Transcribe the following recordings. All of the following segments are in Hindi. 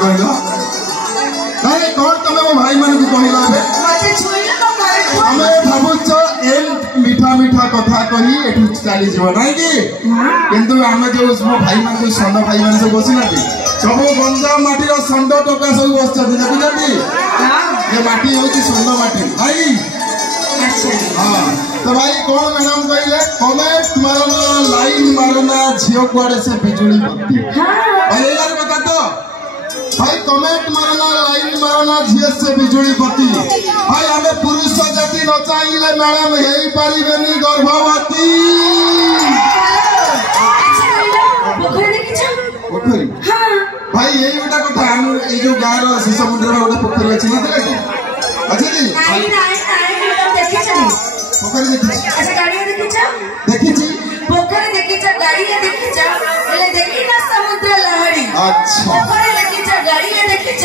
कहला नहीं कौन तुम्हें वो भाई मन को कहला बे मते छुइले तो करे हमें भाबुच एम मीठा मीठा कथा कही एठू चली जीव नहीं कि किंतु हमें जो उसमो भाई मन जो संड भाई मन से बसी नाटी सब गंजाम माटी रो संड टोका सब बसछथि देखुछथि ये माटी होची संड माटी भाई अच्छा हां तो भाई कौन मैडम कहले कमेंट मारना लाइन मारना झियो कुआड़े से बिजुली बत्ती हां भाई यार बता तो भाई कमेंट मारना लाइन मारना झियो से बिजुली बत्ती भाई हमें पुरुष जाति न चाहिए मैडम हेई पारिबेनी गर्भवती पोखरी देखिछ पोखरी हां भाई यही गोटा कथा हम ए जो गार से समुद्र में गोटा पोखरी अछि ना अच्छा जी नहीं देखिछ नहीं पोखरी देखिछ अच्छा गाड़ी देखिछ देखिछि पोखरी देखिछ गाड़ी देखिछ एले देखि ना समुद्र लहरी अच्छा पोखरी देखिछ गाड़ी देखिछ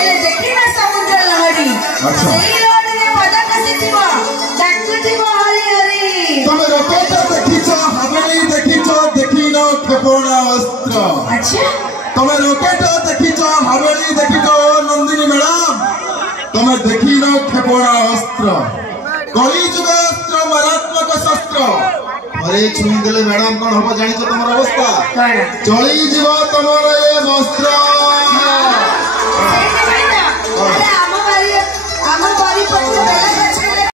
एले देखि ना समुद्र लहरी अच्छा सेही लहरी रे पदा कसी थिबो डाक्टर थिबो हरि हरि तमे रकेट देखिछ हवेली देखिछ देखिनो खेपणा अस्त्र अच्छा तमे रकेट देखिछ हवेली देखिछ नंदिनी मैडम तमे देखिनो खेपणा अस्त्र कली जुग अस्त्र मारात्मक शस्त्र अरे छुई देले मैडम कोन होबो जानि छ तमर अवस्था कण जळी जीव तमर ए वस्त्र